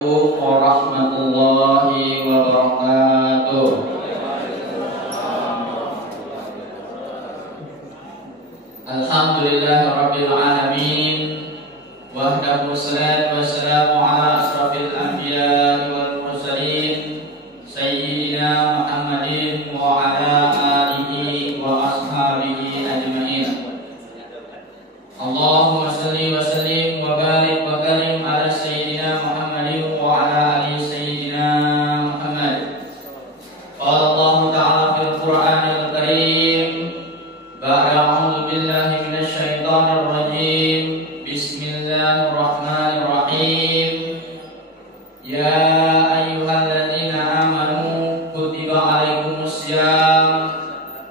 Warahmatullahi wabarakatuh. Alhamdulillahirabbil alamin. Wahdahu wassalatu wassalamu ala asrafil anbiya'i wal mursalin sayyidina Muhammadin wa ala alihi wa ashabihi ajma'in. Allahumma shalli wa sallim wa barik wa karim ala sayyidina Muhammadin wa ala ali sayyidina Muhammad. Qala Allah ta'ala fil Qur'anil Karim, ba'da a'udzu billahi minasy syaithanir rajim. Bismillahirrahmanirrahim. Ya ayyuhalladzina amanu kutiba 'alaikumussyam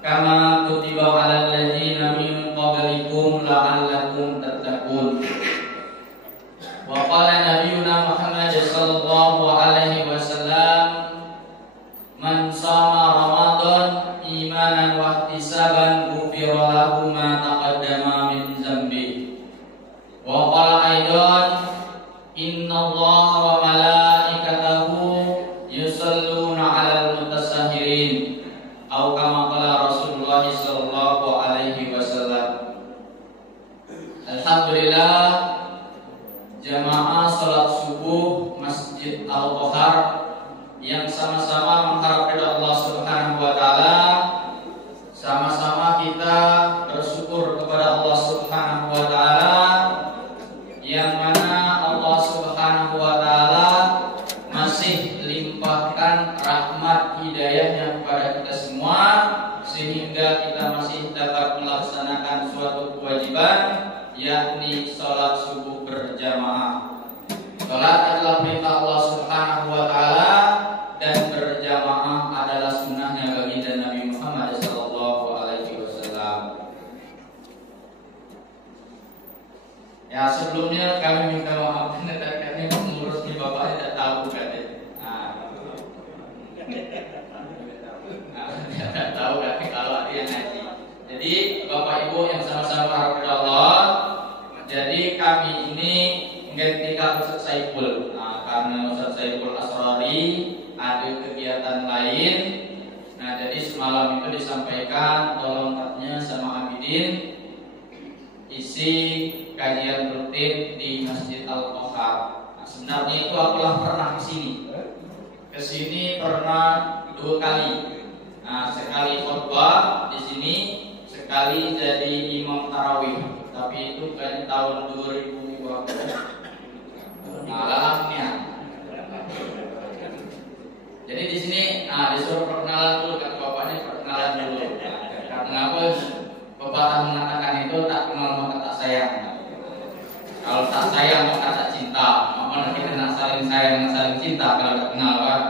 kama kutiba 'alal ladzina min qablikum la'allakum tattaqun. Wa qala nabiyuna Muhammad sallallahu alaihi wasallam, man shama Ramadan imanan wa ihtisaban ghufira lahu ma taqaddama min dzambi. Wa qala aidan, innallaha wa malaikatahu yusholluna 'alal mutasahhirin. Atau kama qala Rasulullah sallallahu alaihi wasallam. Alhamdulillah, jamaah salat subuh Masjid Al-Qohar yang sama-sama mengharap ridha Allah Subhanahu wa taala, sama-sama kita bersyukur kepada Allah Subhanahu wa taala yang mana Allah Subhanahu wa taala masih limpahkan rahmat hidayahnya kepada kita semua sehingga kita masih dapat melaksanakan suatu kewajiban, yakni salat subuh berjamaah. Salat adalah perintah Allah Subhanahu wa taala dan berjamaah adalah sunnahnya baginda Nabi Muhammad sallallahu alaihi wasallam. Ya, sebelumnya kami minta maaf karena kami mengurus di bapak tidak tahu tidak tahu kalau ada yang ngaji. Jadi bapak ibu yang sama-sama harap Allah, jadi kami ini menggantikan Ustaz Saiful. Karena Ustaz Saiful Asrari ada kegiatan lain. Nah, jadi semalam itu disampaikan tolong katanya sama Abidin isi kajian rutin di Masjid Al-Qohar. Nah, sebenarnya itu akulah pernah kesini pernah 2 kali. Nah, sekali khutbah di sini, sekali jadi imam tarawih. Tapi itu kan tahun 2020. Alhamnya. Jadi di sini, disuruh perkenalan dulu kan bapaknya perkenalan dulu. Karena apa? Bapak mengatakan itu tak kenal maka tak sayang. Kalau tak sayang maka tak cinta. Maka nanti kena saling sayang, saling cinta kalau tak kenal kan.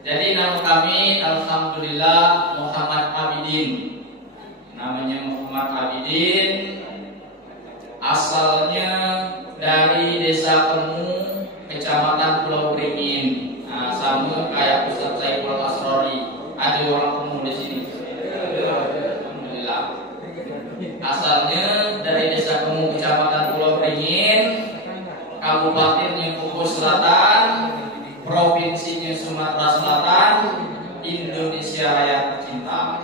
Jadi nama kami alhamdulillah Muhammad Abidin. Namanya Muhammad Abidin. Asalnya dari Desa Kemu, Kecamatan Pulau Beringin. Nah, sama kayak Ustaz Saiful Asrari. Ada orang Kemu di sini. Alhamdulillah. Asalnya dari Desa Kemu, Kecamatan Pulau Beringin, Kabupaten Kukus Selatan, Provinsinya Sumatera Selatan, Indonesia Raya tercinta.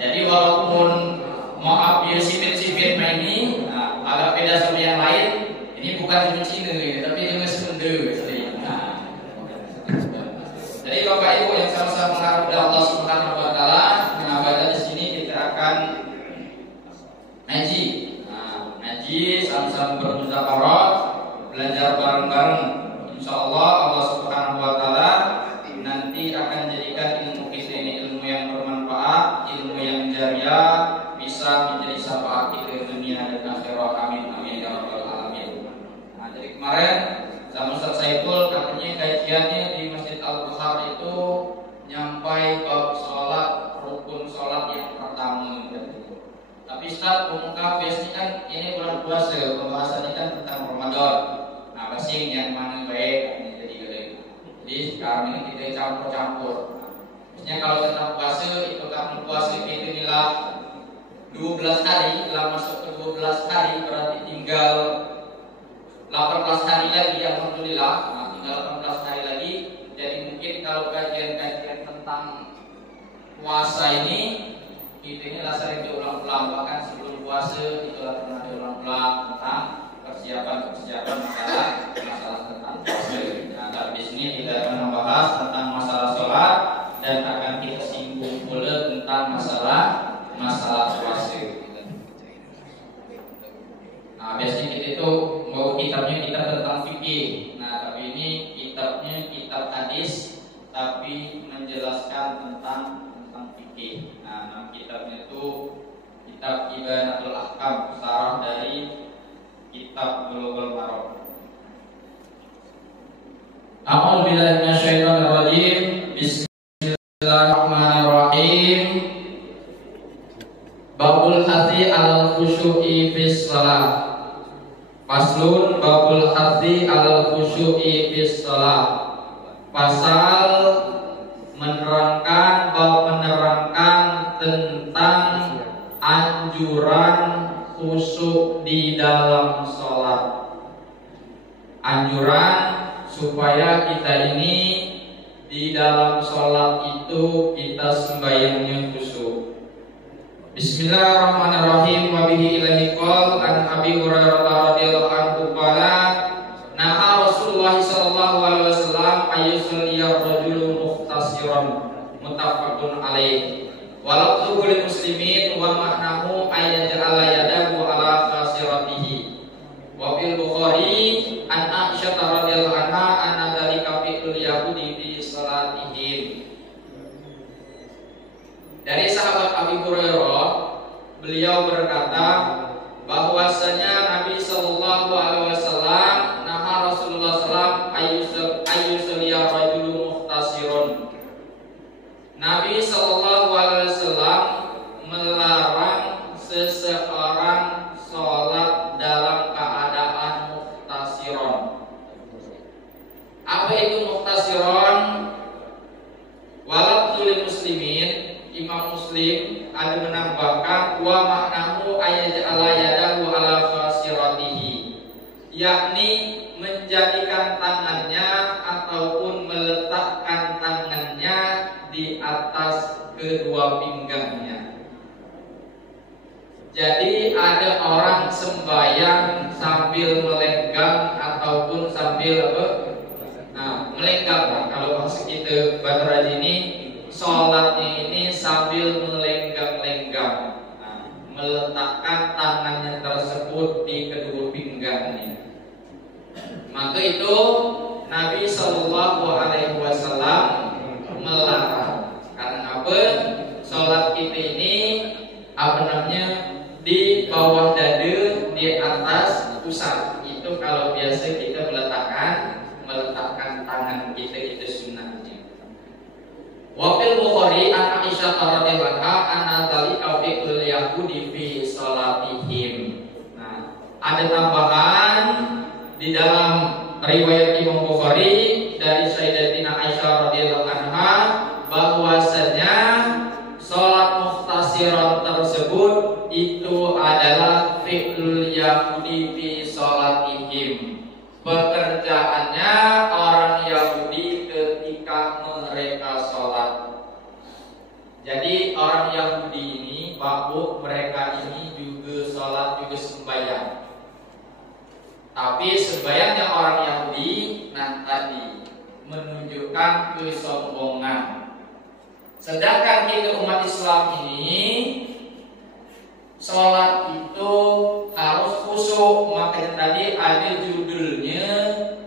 Jadi walaupun maaf ya sipit-sipit ini agak beda sama yang lain. Ini bukan cuma Cina tapi juga Sunda. Jadi Bapak Ibu yang sama-sama mengharap dari Allah Subhanahu wa taala, mengabarkan di sini kita akan ngaji. Ngaji sama-sama bermuzakarah, belajar bareng-bareng. Insyaallah Allah Subhanahu wa taala nanti akan jadikan ilmu kita ini ilmu yang bermanfaat, ilmu yang jariah, bisa menjadi syafaat kita dunia dan akhirat. Amin amin ya rabbal alamin. Nah, jadi kemarin sama Ustaz Saiful katanya kajiannya di Masjid Al-Qohar itu nyampai bab sholat, rukun sholat yang pertama gitu. Tapi Ustaz pemuka biasanya kan ini bulan puasa, pembahasannya kan tentang Ramadan. Nah, pasti yang mana baik jadi sekarang ini kita campur-campur. Maksudnya kalau tentang puasa, itu kan puasa itu inilah 12 hari, telah masuk ke 12 hari berarti tinggal 18 hari lagi, alhamdulillah. Nah, tinggal 14 hari lagi. Jadi mungkin kalau kajian-kajian tentang puasa ini idenya lah sering diulang-ulang, bahkan sebelum puasa itulah pernah diulang-ulang tentang persiapan masalah tentang puasa. Nah, tapi di sini kita akan membahas tentang masalah sholat dan akan kita singgung pula tentang masalah puasa. Nah, biasanya kita itu mau kitabnya kitab tentang fikih. Nah, tapi ini kitabnya kitab hadis tapi menjelaskan tentang fikih. Nah, nama kitabnya itu kitab Ibanatul Ahkam, sarah dari kitab Bulughul Maram. A'udzu billahi minasyaitonir rajim. Bismillahirrahmanirrahim. Babul hati al khusyu'i bis shalah. Faslun babul hati al khusyu'i bis shalah. Pasal menerangkan tentang anjuran khusyuk di dalam sholat. Anjuran supaya kita ini di dalam sholat itu kita sembahyangnya khusyuk. Bismillahirrahmanirrahim. Wa bihi ilahi qol an Abi Hurairah radhiyallahu anhu qala naha Rasulullah sallallahu alaihi wasallam ayyusalliya rajulu muhtasiran, muttafaqun alaih. Walau tuqul muslimin wa ma'nahu ayyaj'ala yadahu ala khasiratihi. Wa fil Bukhari an Aisyah radhiyallahu anha anna dzalika fi'lul yahudi fi salatihim. Dari sahabat Abi Hurairah, beliau berkata bahwasanya Nabi sallallahu alaihi wasallam naha Rasulullah sallallahu ayyusalliya rajulu muhtasirun. Nabi sallallahu alaihi wasallam melarang seseorang sholat dalam keadaan muhtasiron. Apa itu muhtasiron? Walabtul muslimin, Imam Muslim ada menambahkan wa maknahu ayyaj'ala yadahu ala khasiratihi, yakni menjadikan tangannya ataupun meletakkan tangannya di atas kedua pinggangnya. Jadi ada orang sembahyang sambil melenggang ataupun sambil apa? Nah, melenggang. Kalau maksud kita Badar ini sholatnya ini sambil melenggang-lenggang, meletakkan tangannya tersebut di kedua pinggangnya. Maka itu Nabi Shallallahu Alaihi Wasallam melarang. Karena apa? Sholat kita ini apa namanya di bawah dada, di atas pusat. Itu kalau biasa kita meletakkan tangan kita itu sunnahnya. Wa fil Bukhari an Aisyah radhiyallahu anha anna dzalika fi'lul yahudi fi salatihim. Nah, ada tambahan di dalam riwayat Imam Bukhari dari Sayyidatina Aisyah radhiyallahu anha bahwasanya salat muhtasiran tersebut itu adalah fi'lul yahudi fi salatihim. Pekerjaannya orang Yahudi ketika mereka sholat. Jadi orang Yahudi ini, babu mereka ini juga sholat, juga sembahyang. Tapi sembahyangnya orang Yahudi, nah tadi menunjukkan kesombongan. Sedangkan kita umat Islam ini sholat itu harus khusyuk. Makanya tadi ada judulnya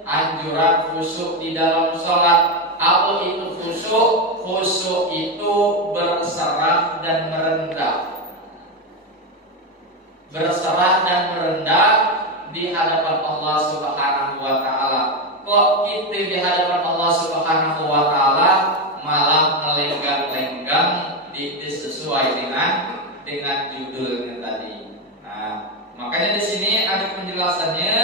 anjuran khusyuk di dalam sholat. Apa itu khusyuk? Khusyuk itu berserah dan merendah. Berserah dan merendah di hadapan Allah Subhanahu wa taala. Kok kita di hadapan Allah Subhanahu wa taala malah melenggang-lenggang sesuai dengan judulnya tadi. Nah, makanya di sini ada penjelasannya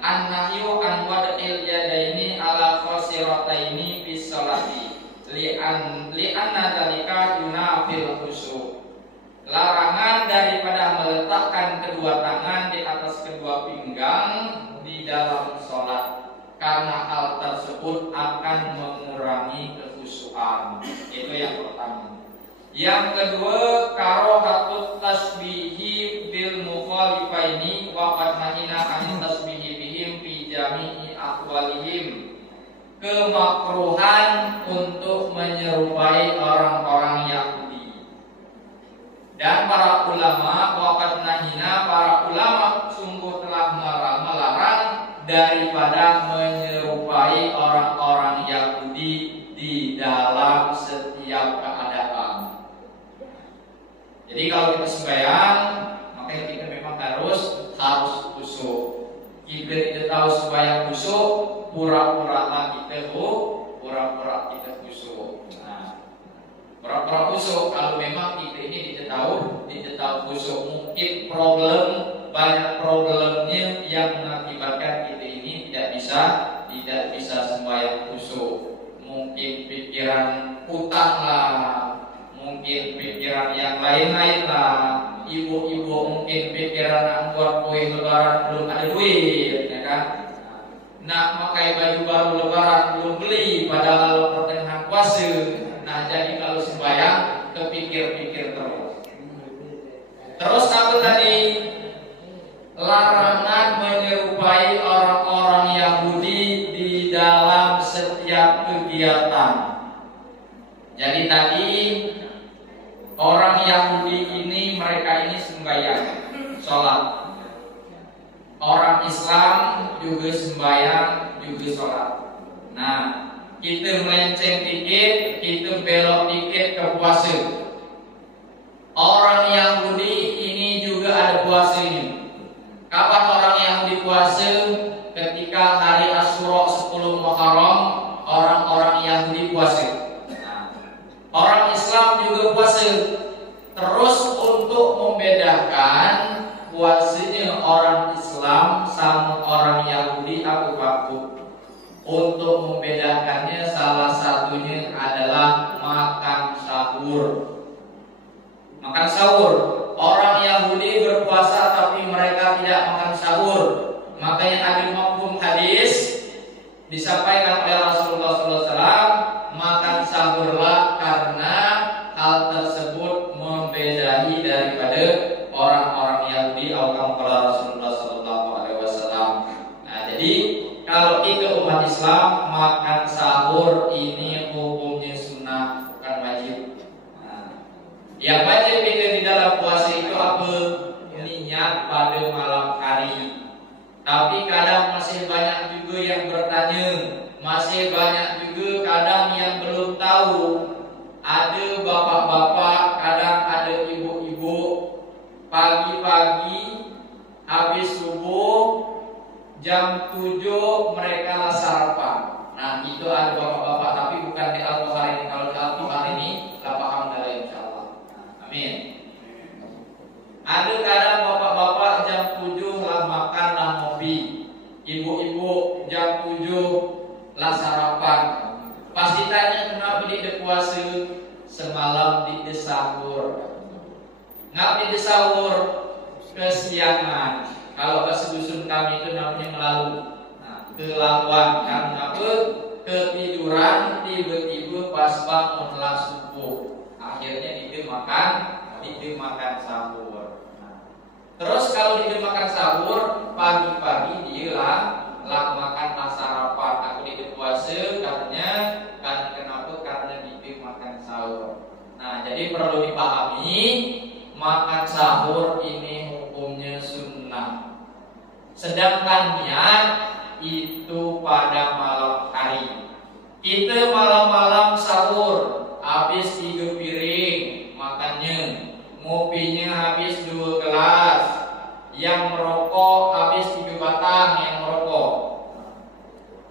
an-nahyu an wad'il yadaini ala khasirataini fi sholati li'anna dzalika yunafil khusyuk. Larangan daripada meletakkan kedua tangan di atas kedua pinggang di dalam sholat, karena hal tersebut akan mengurangi kekhusyuan. Itu yang pertama. Yang kedua, karohatut tasbihi bil mukhalifaini wa qad nahina an tasbihi bihim fi jami'i ahwalihim. Kemakruhan untuk menyerupai orang-orang Yahudi. Dan para ulama waqad nahina, para ulama sungguh telah melarang daripada menyerupai orang-orang Yahudi di dalam setiap keadaan. Jadi kalau kita sembahyang, maka kita memang harus khusyuk. Kita tidak tahu sembahyang khusyuk, pura-pura kita khusyuk. Nah, pura-pura khusyuk kalau memang kita ini tidak tahu khusyuk. Mungkin banyak problemnya yang mengakibatkan kita ini tidak bisa sembahyang khusyuk. Mungkin pikiran utang lah, mungkin pikiran yang lain-lain lah. Ibu-ibu mungkin pikiran buat kue lebaran belum ada duit, ya kan? Nak pakai baju baru lebaran belum beli, padahal pertengahan puasa. Nah, jadi kalau sembahyang kepikir-pikir terus. Terus apa tadi? Larangan menyerupai orang-orang Yahudi di dalam setiap kegiatan. Jadi tadi orang Yahudi ini, mereka ini sembahyang, sholat. Orang Islam juga sembahyang, juga sholat. Nah, kita melenceng dikit, kita belok dikit ke puasa. Orang Yahudi ini juga ada puasanya. Kapan orang Yahudi puasa? Ketika hari Asyura 10 Muharram, orang-orang Yahudi puasa. Orang Islam juga puasa. Terus untuk membedakan puasanya orang Islam sama orang Yahudi, aku untuk membedakannya salah satunya adalah makan sahur. Makan sahur. Orang Yahudi berpuasa tapi mereka tidak makan sahur. Makanya ada mafhum hadis disampaikan oleh Rasulullah SAW, makan sahurlah karena hal tersebut membedahi daripada orang-orang Yahudi atau Rasulullah SAW. Nah, jadi kalau kita umat Islam makan sahur ini hukumnya sunnah, bukan wajib. Nah, yang wajib kita di dalam puasa itu apa? Niat pada malam hari. Tapi kadang masih banyak juga yang bertanya, masih banyak juga kadang yang belum tahu. Ada bapak-bapak, kadang ada ibu-ibu, pagi-pagi habis subuh jam 7 mereka sarapan. Nah, itu ada bapak-bapak, tapi bukan di Al-Bukhari ini. Kalau di Al-Bukhari ini la paham dari insyaallah. Amin. Ada kadang bapak-bapak jam 7 lah makan lah ngopi. Ibu-ibu jam 7 lah sarapan. Pas ditanya kenapa dia puasa, semalam dia sahur. Ngap dia sahur kesiangan. Kalau bahasa dusun kami itu namanya melalu. Nah, kelaluan kami apa? Ketiduran tiba-tiba pas bangun lah subuh. Akhirnya dia makan sahur. Nah, terus kalau dia makan sahur, pagi-pagi dia lah makan sarapan. Aku dia puasa karena kenapa? Karena dia makan sahur. Nah, jadi perlu dipahami, makan sahur ini hukumnya sunnah. Sedangkan niat itu pada malam hari. Kita malam-malam sahur, habis 3 piring makannya, ngopinya habis 2 gelas, yang merokok habis 3 batang yang merokok.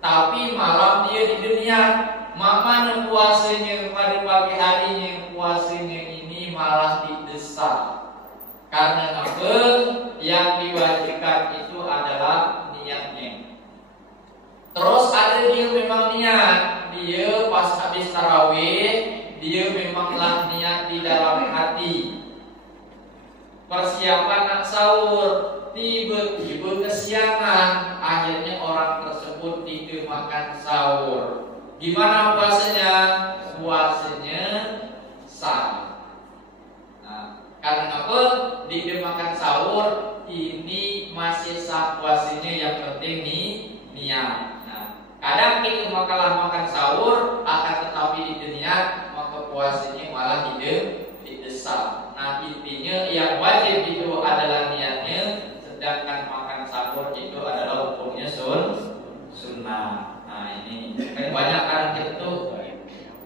Tapi malam dia di dunia, mana puasanya pada pagi harinya, puasanya ini malah didesak. Karena apa? Yang diwajibkan itu adalah niatnya. Terus ada dia memang niat, dia pas habis tarawih, dia memanglah niat di dalam hati. Persiapan nak sahur, tiba-tiba kesiangan, akhirnya orang tersebut tidak makan sahur. Gimana puasanya? Puasanya sah. Nah, karena apa? Di makan sahur ini masih sah puasanya, yang penting nih niat. Nah, kadang kita makan sahur akan tetapi di niat, maka puasanya malah didesah. Nah, intinya yang wajib itu adalah niatnya, sedangkan makan sahur itu adalah hukumnya sunnah. Nah, ini kan banyak kan kita tuh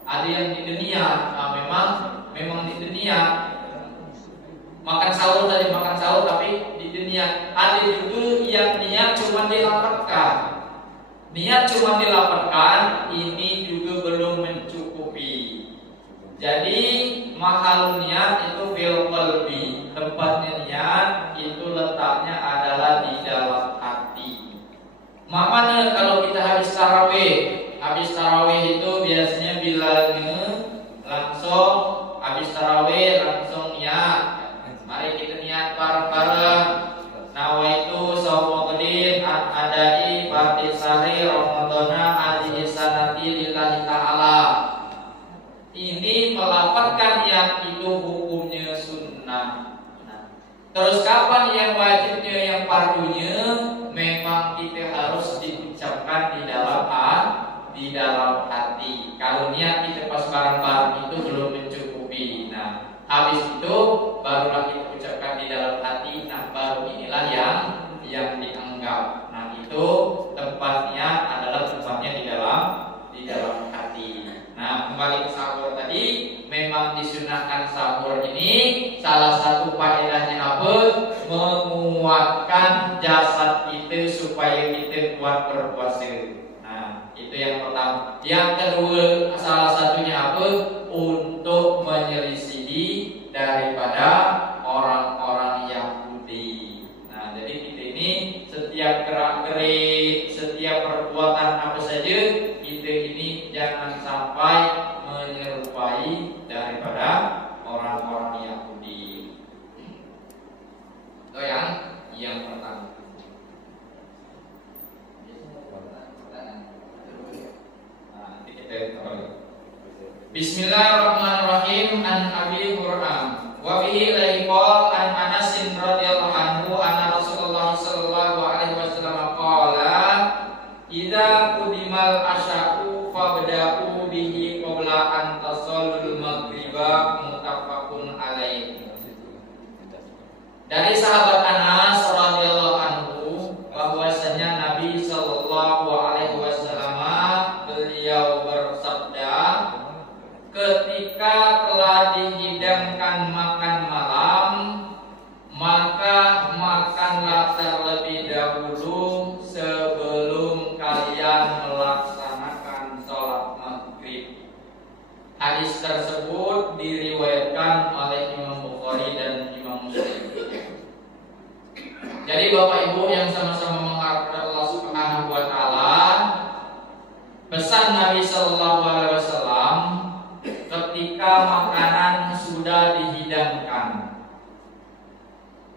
ada yang di dunia, nah, memang di dunia makan sahur tapi di dunia ada juga yang niat cuma dilapatkan. Niat cuma dilapatkan ini juga belum mencukupi. Jadi mahal niat itu fil qalbi, tempatnya niat itu letaknya adalah di dalam hati. Makanya kalau kita habis tarawih itu biasanya bilangnya langsung habis tarawih langsung niat. Mari kita niat bareng-bareng. Nawaitu shawma qadin adai fati sahri ramadhana hadhihi sanati lillahi ta'ala. Ini melafalkan yang itu hukumnya sunnah. Terus kapan yang wajibnya, yang fardunya? Memang kita harus diucapkan di dalam hati. Kalau niat kita pas bareng-bareng itu belum mencukupi. Nah, habis itu barulah kita ucapkan di dalam hati. Nah, baru inilah yang dianggap. Nah, itu tempatnya adalah tempatnya di dalam hati. Nah, kembali ke sahur tadi, memang disunahkan sahur ini salah satu faedahnya apa? Menguatkan jasad kita supaya kita kuat berpuasa. Nah, itu yang pertama. Yang kedua, salah satunya apa? Untuk menyelisihi daripada orang-orang Yahudi. Nah, jadi kita ini setiap gerak-gerik, setiap perbuatan apa saja, kita ini jangan sampai menyerupai daripada orang-orang Yahudi. Itu yang pertama. Nah, kita kembali. Bismillahirrahmanirrahim. An Abi Hurairah wa bihi laqal an Anas radhiyallahu anhu anna Rasulullah sallallahu alaihi wasallam qala idza qudimal asya'u fabda'u bihi qabla an tasallul maghriba muttafaqun alaihi. Dari sahabat Anas radhiyallahu anhu bahwasanya Nabi sallallahu alaihi wasallam beliau bersabda, ketika telah dihidangkan makan malam, maka makanlah terlebih dahulu sebelum kalian melaksanakan sholat maghrib. Hadis tersebut diriwayatkan oleh Imam Bukhari dan Imam Muslim. Jadi Bapak Ibu yang sama-sama mengharapkan Allah Subhanahu wa taala, pesan Nabi sallallahu alaihi wasallam ketika makanan sudah dihidangkan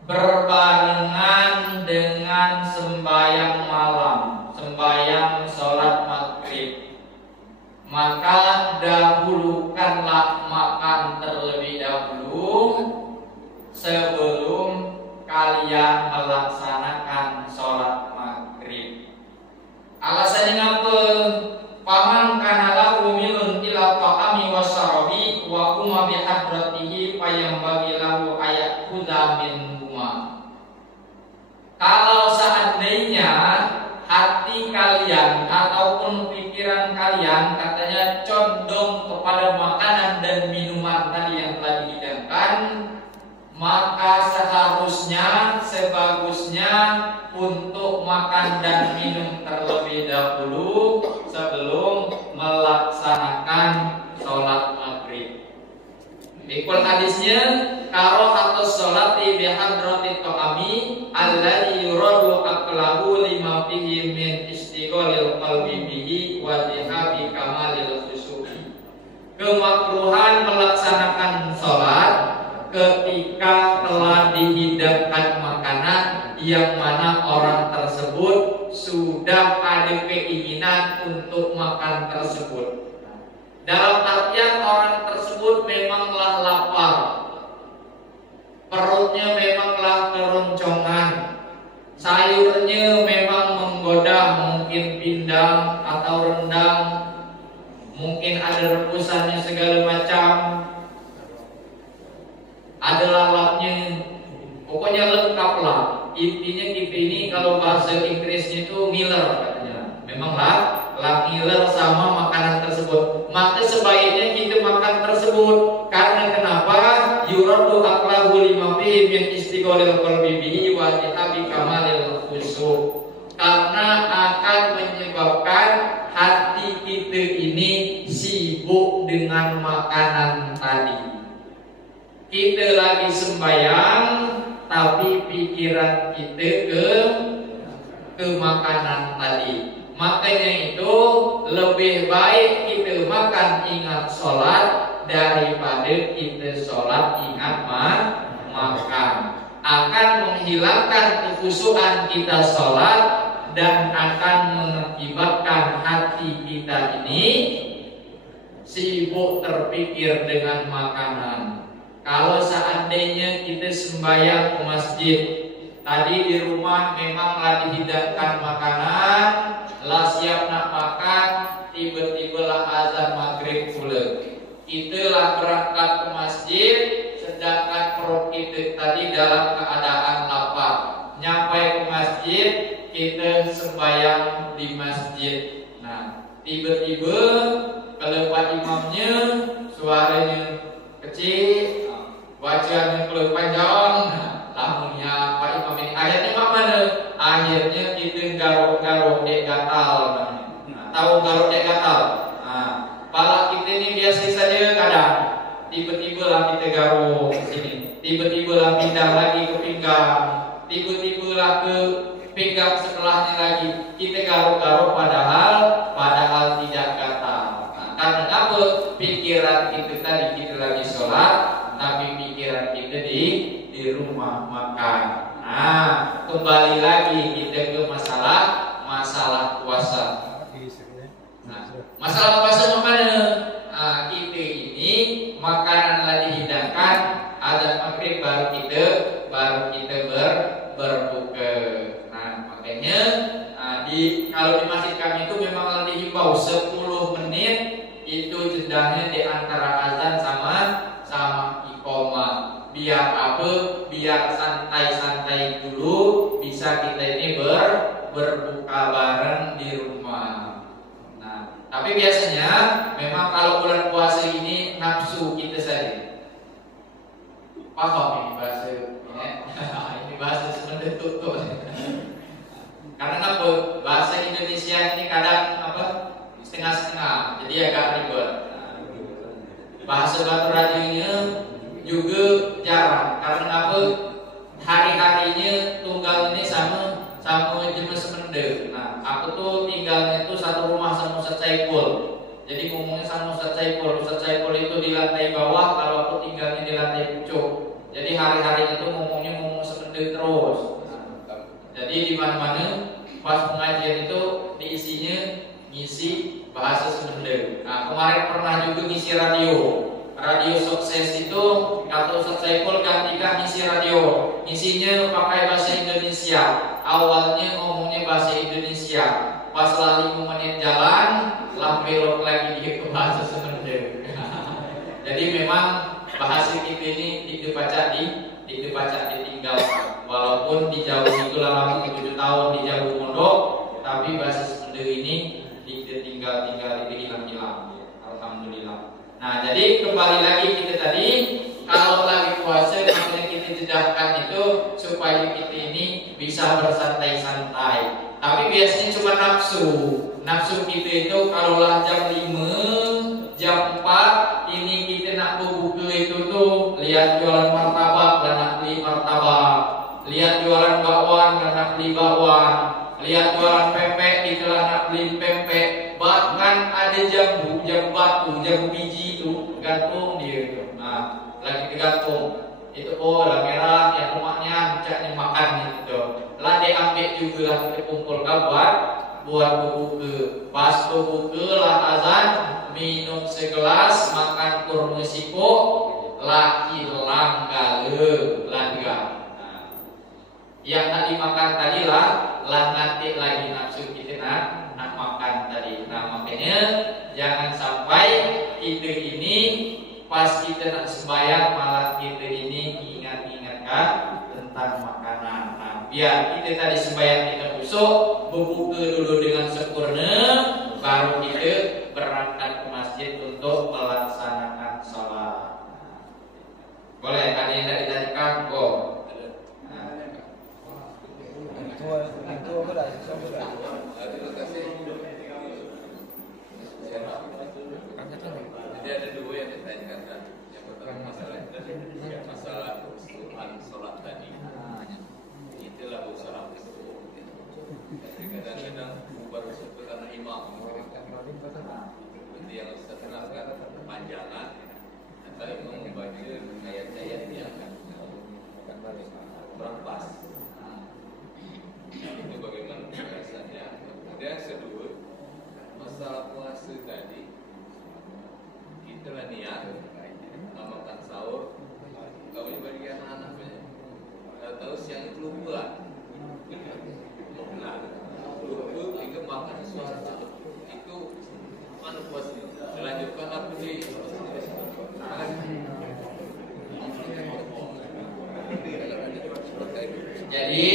berbarengan dengan sembahyang malam, sembahyang sholat maghrib, maka dahulukanlah makan terlebih dahulu sebelum kalian melaksanakan sholat maghrib. Alasannya apa? Paman kana lahu milun ila ta'ami wasyarabi wa umma bi hadratihi fayambaghi lahu ayakhudha minhuma. Kalau seandainya hati kalian ataupun pikiran kalian katanya condong kepada makanan dan minuman tadi yang telah dihidangkan, maka seharusnya sebagusnya untuk makan dan minum terlebih dahulu sebelum melaksanakan sholat maghrib. Ikut hadisnya, karohatus sholati bihadratit ta'ami alladhi yuradu aqlahu lima fihi min istighalil qalbi bihi wa dhihabi kamalil khusyu'i. Kemakruhan melaksanakan sholat ketika telah dihidangkan makanan yang mana orang tersebut sudah ada keinginan untuk makan tersebut. Dalam artian orang tersebut memanglah lapar, perutnya memanglah keroncongan, sayurnya memang menggoda, mungkin pindang atau rendang, mungkin ada rebusannya segala macam, ada lalapnya, pokoknya lengkap lah. Intinya kita ini kalau bahasa Inggrisnya itu ngiler katanya. Memanglah ngiler sama makanan tersebut. Maka sebaiknya kita makan tersebut. Karena kenapa? Yuradu aqlahu lima fi min istighalil qalbi bihi wa tihabi kamalil khusyuk. Karena akan menyebabkan hati kita ini sibuk dengan makanan tadi. Kita lagi sembahyang, tapi pikiran kita ke makanan tadi. Makanya itu lebih baik kita makan ingat sholat daripada kita sholat ingat makan. Akan menghilangkan kekhusyuan kita sholat dan akan mengakibatkan hati kita ini sibuk terpikir dengan makanan. Kalau seandainya kita sembahyang ke masjid, tadi di rumah memanglah dihidangkan makanan, lah siap nak makan, tiba-tiba lah azan maghrib pula. Itulah berangkat ke masjid, sedangkan perut kita tadi dalam keadaan lapar. Nyampe ke masjid, kita sembahyang di masjid. Nah, tiba-tiba kalau Pak Imamnya suaranya kecil, bacaannya keluar panjang, lamunya Pak Imam ini ayatnya mana? Akhirnya kita garuk-garuk dek gatal. Tahu garuk dek gatal? Pala kita ini biasa saja kadang. Tiba-tiba lah kita garuk ke sini, tiba-tiba lah pindah lagi ke pinggang, tiba-tiba lah ke pinggang setelahnya lagi. Kita garuk-garuk padahal tidak gatal. Karena apa? Pikiran kita tadi kita lagi sholat, tapi pikiran kita di rumah makan. Nah, kembali lagi kita ke masalah puasa. Nah, masalah puasa mana? Kita ini makanan lagi dihidangkan, azan maghrib baru kita berbuka. Nah, makanya kalau di masjid kami itu memang dihimbau 10 menit itu jedahnya di antara azan sama iqamah. Biar apa? Biar santai-santai dulu, bisa kita ini berbuka bareng di rumah. Nah, tapi biasanya memang kalau bulan puasa ini nafsu kita saja. Paham ini bahasa ya? Ini bahasa sebenarnya tutup. Karena apa? Bahasa Indonesia ini kadang apa? Setengah-setengah, jadi agak ribet. Bahasa Batu Rajunya juga jarang. Karena apa? Hari-harinya tunggal ini sama jenis semende. Nah, aku tuh tinggalnya itu satu rumah sama Ustaz Saiful. Jadi ngomongnya sama Ustaz Saiful. Ustaz Saiful itu di lantai bawah, kalau aku tinggalnya di lantai pucuk. Jadi hari-harinya itu ngomong semende terus. Jadi di mana-mana pas pengajian itu diisinya ngisi bahasa semende. Nah, kemarin pernah juga ngisi radio sukses itu kata Ustaz Saiful gantikan ngisi radio, ngisinya pakai bahasa Indonesia. Awalnya ngomongnya bahasa Indonesia, pas lah 5 menit jalan lah belok lagi ke bahasa semende. Jadi memang bahasa kita ini dibaca ditinggal. Walaupun dijauh itu lama 7 tahun dijauh pondok, tapi bahasa semende ini ditinggal hilang. Alhamdulillah. Nah, jadi kembali lagi kita tadi, kalau lagi puasa makanya kita jedahkan itu supaya kita ini bisa bersantai-santai. Tapi biasanya cuma nafsu kita itu kalau lah jam 5, jam 4 ini kita nak berbuka itu tuh lihat jualan martabak dan nak beli martabak, lihat jualan bakwan dan nak beli bakwan, lihat jualan pempek kita lah nak beli pempek. Bahkan ada jambu batu, jambu biji itu gantung dia itu. Nah, lagi digantung itu lah merah yang rumahnya caknya makan gitu. Lah dia ambil juga lah kita kumpul kawan buat berbuka. Pas berbuka lah azan, minum segelas, makan kurma sipuk, laki langgale. Yang tadi makan tadi lah nanti lagi nafsu kita nak makan tadi. Nah makanya jangan sampai kita ini pas kita nak sembahyang malah kita ini ingat-ingatkan tentang makanan. Nah biar kita tadi sembahyang kita khusyuk, berbuka dulu dengan sempurna, baru kita berangkat ke masjid untuk melaksanakan salat. Boleh ada yang dari ditanyakan? Go. Jadi ada dua yang ditanyakan kan. Yang pertama masalah kehusuan sholat tadi. Itulah usaha itu. Kadang-kadang baru satu karena imam. Seperti yang Ustaz kenalkan panjangan atau imam membaca ayat-ayat yang kurang pas. Itu bagaimana pembahasannya. Kemudian yang kedua, masalah puasa tadi, kita lah niat makan sahur, kau bagi anak-anaknya. Tahu siang itu lupa, lupa hingga makan sesuatu itu mana puasa. Dilanjutkan apa sih? Jadi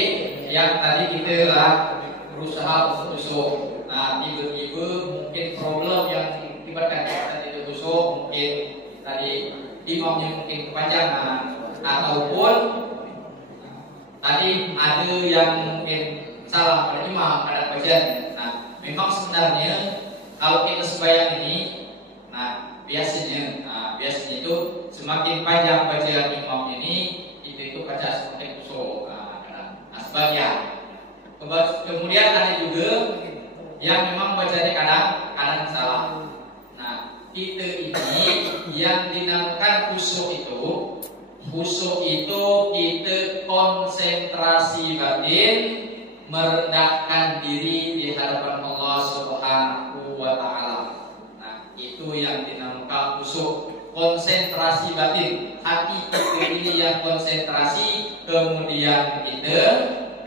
yang tadi kita lah berusaha khusyuk. Nah tiba-tiba mungkin problem yang akibatkan tadi itu khusyuk, mungkin tadi imamnya mungkin kepanjangan, ataupun tadi ada yang mungkin salah pada imam pada bagian. Nah memang sebenarnya kalau kita sembahyang ini, nah biasanya itu semakin panjang bacaan imam ini itu baca semakin khusyuk. Sebagian. Kemudian ada juga yang memang bacanya kadang salah. Nah, kita ini yang dinamakan khusyuk itu kita konsentrasi batin, merendahkan diri di hadapan Allah Subhanahu wa taala. Nah, itu yang dinamakan khusyuk. Konsentrasi batin, hati kita ini yang konsentrasi, kemudian kita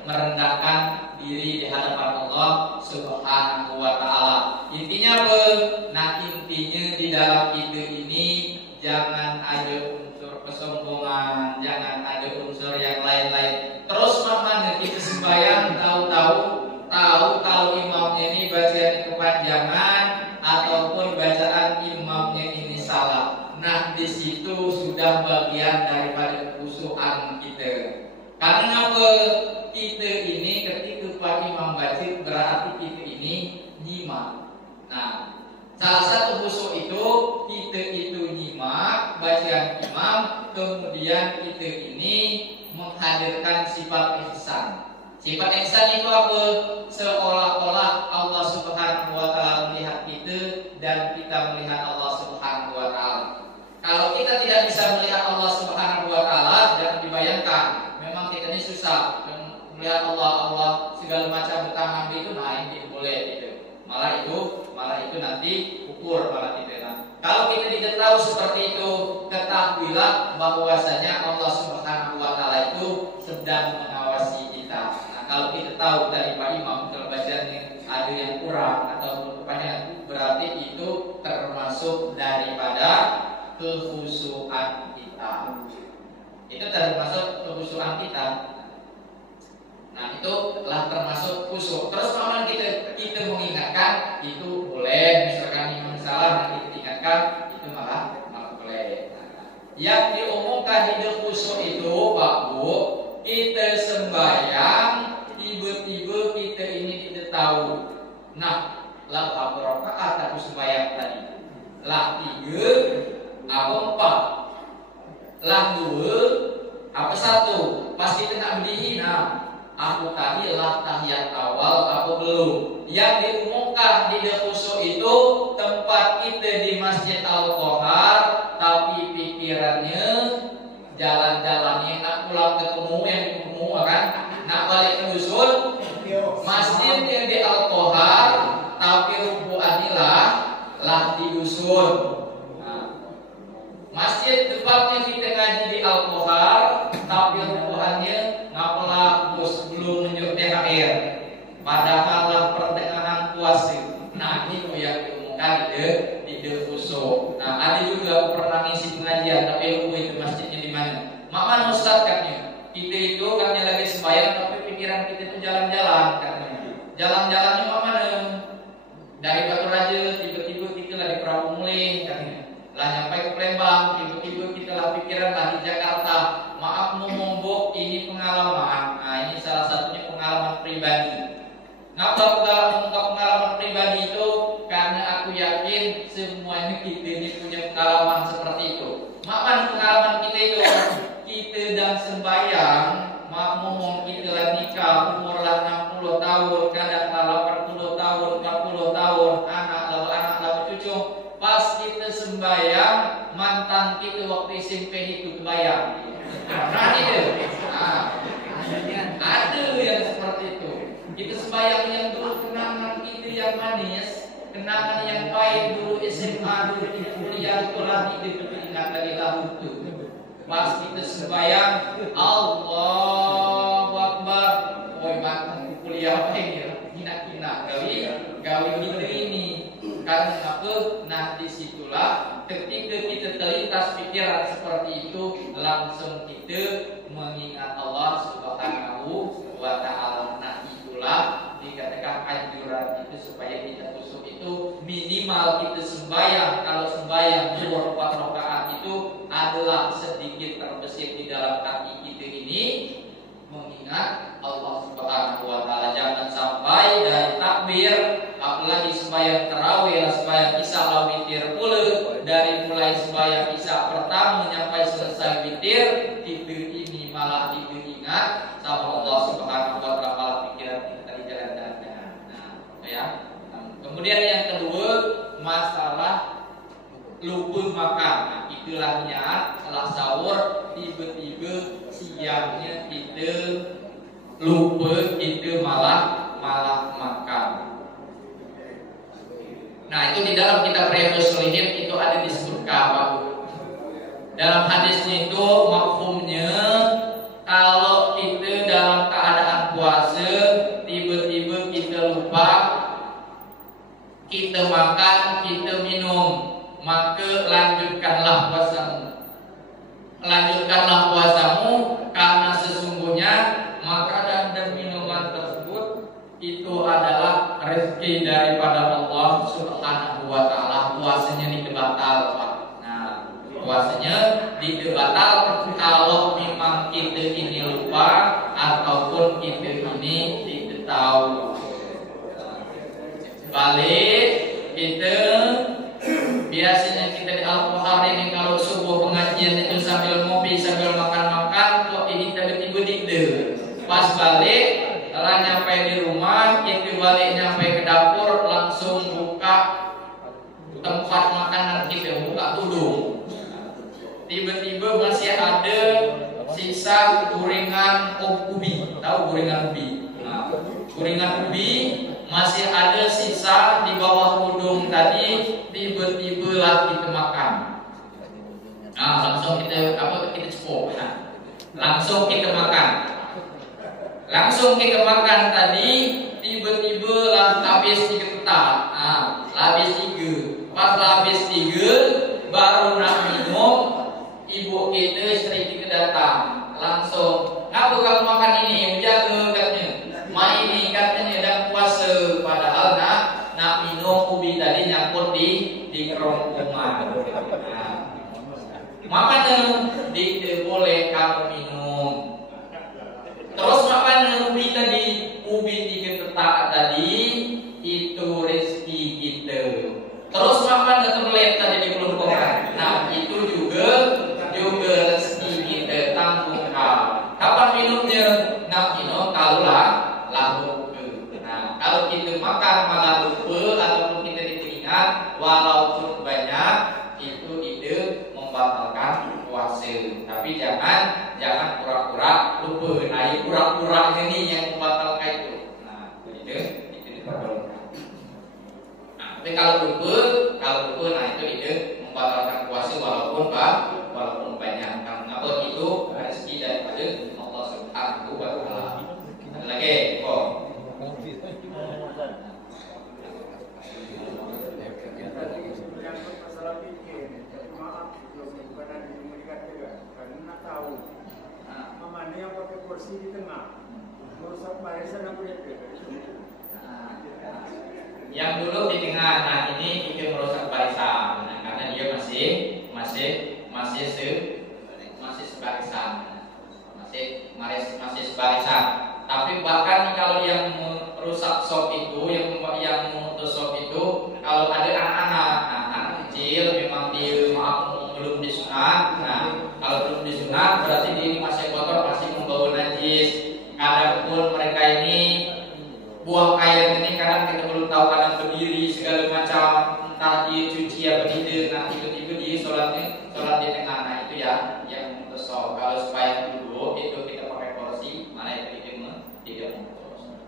merendahkan diri di hadapan Allah Subhanahu wa taala. Intinya apa? Nah, intinya di dalam kita ini jangan ada unsur kesombongan, jangan ada unsur yang lain-lain. Terus mana kita sembahyang tahu kalau imamnya ini bacaan kepanjangan ataupun bacaan imamnya ini salah. Nah, di situ sudah bagian daripada kekhusyukan kita. Karena apa? Kita ini ketika Pak Imam baca berarti kita ini nyimak. Nah, salah satu khusyuk itu kita itu nyimak bacaan imam, kemudian kita ini menghadirkan sifat ihsan. Sifat ihsan itu apa? Seolah-olah Allah Subhanahu wa taala melihat kita dan kita melihat Allah Subhanahu wa taala. Kalau kita tidak bisa melihat Allah Subhanahu wa taala, jangan dibayangkan, memang kita ini susah melihat Allah segala macam tangan itu, nah ini boleh gitu. Malah itu nanti ukur malah kita. Nah, kalau kita tidak tahu seperti itu, ketahuilah bahwasanya Allah Subhanahu wa taala itu sedang mengawasi kita. Nah, kalau kita tahu dari Pak Imam kalau bacaannya ada yang kurang atau kepanjangan, berarti itu termasuk daripada kekhusyukan kita. Itu termasuk kekhusyukan kita. Nah, itu telah termasuk khusyuk. Terus kalau kita mengingatkan itu boleh, misalkan imam salah nanti kita ingatkan itu malah boleh. Yang diumumkan di khusyuk itu Pak Bu, kita sembahyang tiba-tiba kita ini tidak tahu. Nah, lah berapa rakaat aku sembahyang tadi? Lah 3 apa 4? Lah 2 apa 1? Pas kita nak berdiri, nah aku tadi lah tahiyat awal apa belum? Yang diumumkan di khusyuk itu tempat kita di Masjid Al-Qohar, tapi pikirannya jalan-jalannya nak pulang ketemu yang ketemu kan, nak balik ke dusun, masjid yang di Al-Qohar lah di dusun. Masjid tempatnya kita ngaji di Al-Kohar, tapi Tuhannya ngapalah bos belum menunjuk THR. Padahal lah pertengahan puasa. Nah ini yang diumumkan di Fuso. Nah ada juga pernah ngisi pengajian, tapi lupa itu masjidnya di mana. Mak mana Ustaz katanya? Kita itu katanya lagi sembahyang, tapi pikiran kita itu jalan-jalan katanya. Jalan-jalannya mak mana? Dari Batu Raja tiba-tiba kita lah di Prabu Mulih katanya. Lah nyampe ke Palembang, tiba-tiba kita lah pikiran lah di Jakarta. Maaf mombok, ini pengalaman. Nah ini salah satunya pengalaman pribadi. Ngapa pengalaman pribadi itu? Karena aku yakin semuanya kita ini punya pengalaman seperti itu. Maaf pengalaman kita itu, kita dan sembahyang, maaf ngomong kita lah nikah, umur lah 60 tahun, kadang lah 80 tahun, 40 tahun, anak lalu cucu. Pas kita sembahyang, mantan kita waktu SMP itu sembahyang. Nah itu, ada yang seperti itu. Kita sembahyang yang dulu kenangan kita yang manis, kenangan yang baik dulu SMA, dulu kuliah sekolah itu ingat lagi lah itu. Pas kita sembahyang, Allahu Akbar, oi makan kuliah apa ini? Hina-hina, gawi kita ini. Karena apa? Nah disitulah ketika kita terlintas pikiran seperti itu, langsung kita mengingat Allah Subhanahu wa Ta'ala. Nah itulah dikatakan anjuran itu supaya kita khusyuk itu minimal kita sembahyang. Kalau sembahyang 4 rakaat itu adalah sedikit terbesit di dalam hati kita ini mengingat Allah Subhanahu wa Ta'ala. Jangan sampai dari takbir, apalagi sembahyang tarawih, sembahyang isya lalu witir pula, dari mulai sembahyang isya pertama sampai selesai witir, itu ini malah itu ingat sama Allah Subhanahu wa Ta'ala, pikiran kita di jalan-jalan. Nah, ya. Kemudian yang kedua, masalah lupa makan. Nah, itulah niat setelah sahur, tiba-tiba siangnya kita lupa, kita malah makan. Nah itu di dalam kitab Riyadhus Shalihin itu ada disebutkan dalam hadisnya itu mafhumnya, kalau kita dalam keadaan puasa tiba-tiba kita lupa, kita makan, kita minum, maka lanjutkanlah puasamu, karena sesungguhnya makanan dan minuman tersebut itu adalah rezeki daripada Allah Subhanahu wa Ta'ala. Puasanya dibatal, Pak. Nah, puasanya dibatal kalau memang kita ini lupa ataupun kita ini tidak tahu. Balik kita biasanya kita di Al-Kohar ini kalau subuh pengajian itu sambil ngopi, sambil makan-makan, kok ini tiba-tiba dikde. Pas balik, setelah nyampe di rumah, kita balik nyampe ke dapur, langsung buka tempat makanan kita, buka tudung. Tiba-tiba masih ada sisa gorengan ubi. Tahu gorengan ubi? Nah, gorengan ubi masih ada sisa di bawah tudung tadi, tiba-tiba lah kita makan. Nah, langsung kita cepok. Nah, langsung kita makan. Langsung kita makan tadi, tiba-tiba lah habis 3 petak. Nah, habis 3. Pas habis 3, baru nak minum, ibu kita, istri kita datang. Langsung, ngapa kamu makan ini? Menjaga katanya. Main ini katanya dan puasa. Padahal nak minum ubi tadi nyangkut di kerongkongan. Nah, makanya tidak boleh kamu minum. Terus makan ubi tadi, ubi 3 petak tadi itu rezeki kita. Terus makan ketelet tadi di kelongkongan. Nah itu juga rezeki kita, tanggung jawab. Kapan minumnya? Nak minum kalau lah lupa. Nah kalau kita makan malah lupa ataupun kita teringat, walaupun banyak itu tidak membatalkan puasa. Tapi jangan pura-pura lupa. Nah, pura-pura ini yang membatalkan itu. Nah, itu diperbolehkan. Nah, tapi kalau lupa Kalau itu, nah itu ide membatalkan puasa walaupun banyak. Karena itu rezeki daripada Allah Subhanahu wa Ta'ala. Ada lagi, kok? Mana yang pakai kursi di tengah, merusak barisan yang punya Yang dulu di tengah, nah ini itu merusak barisan, nah, karena dia masih sebarisan, masih sebarisan. Tapi bahkan kalau yang merusak sop itu, yang memutus sop itu, kalau ada anak kecil memang belum disunat. Nah, kalau belum disunat berarti diri masih kotor, masih membawa najis. Kadang pun mereka ini buang air ini kadang kita belum tahu, kadang berdiri segala macam, entah dia cuci apa tidak. Nah tiba-tiba dia sholat di tengah. Nah itu ya yang memutus sop. Kalau supaya dulu itu kita pakai kursi, mana itu tidak memutus.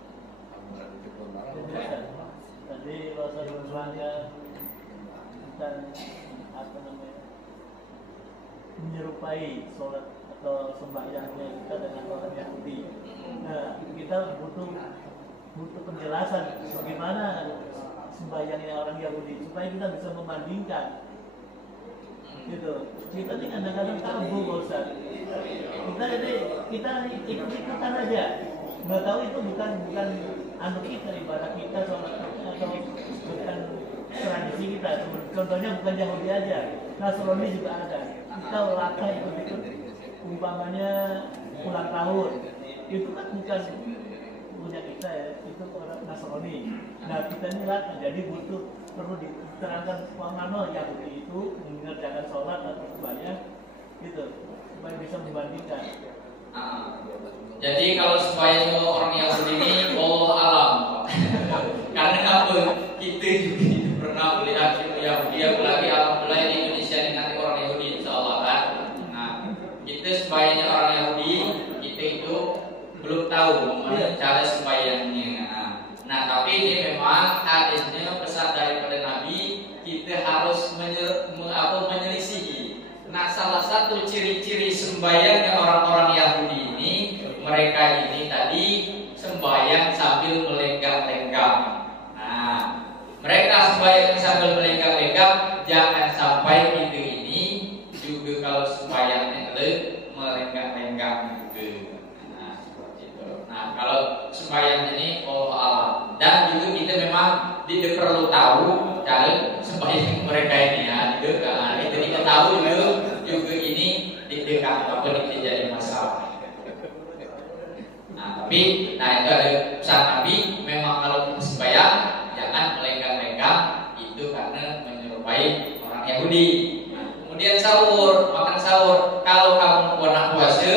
Tadi bahasa bersuanya dan apa namanya menyerupai sholat atau sembahyangnya kita dengan orang Yahudi. Nah kita butuh penjelasan bagaimana sembahyangnya orang Yahudi supaya kita bisa membandingkan. Gitu. Kita ini kadang-kadang tabu, Pak Ustaz. Kita ikut-ikutan aja. Nggak tahu itu bukan anu kita, ibadah kita, sholat kita, atau bukan tradisi kita. Contohnya bukan Yahudi aja, Nasrani juga ada. Kita lakai ikut-ikut, umpamanya ulang tahun. Itu kan bukan punya kita ya, itu orang Nasrani. Nah kita ini lah, jadi perlu diterangkan mana Yahudi itu mengerjakan sholat atau sembahyang gitu supaya bisa membandingkan. Jadi kalau sembahyang orang Yahudi ini Allah alam. Karena apa? Kita juga pernah melihat Yahudi, apalagi alhamdulillah di Indonesia ini nanti orang Yahudi insyaallah kan. Nah kita sembahyangnya orang Yahudi, kita itu belum tahu cara sembahyangnya. Nah tapi ini memang hadisnya pesan daripada Nabi, kita harus menyelisihi. Nah salah satu ciri-ciri sembahyangnya orang-orang Yahudi ini, mereka ini tadi sembahyang sambil melenggak-lenggak. Nah mereka sembahyang sambil melenggak-lenggak, jangan sampai kita ini juga kalau sembahyangnya melenggak-lenggak juga. Nah kalau sembahyang ini Allah, dan juga kita memang tidak perlu tahu cara sembahyang mereka ini ya, juga kita tidak tahu juga ini tidak apa tidak jadi masalah. Nah tapi itu ada pesan Nabi, memang kalau kita sembahyang jangan melenggak-lenggak, itu karena menyerupai orang Yahudi. Nah, kemudian makan sahur. Kalau kamu pernah puasa,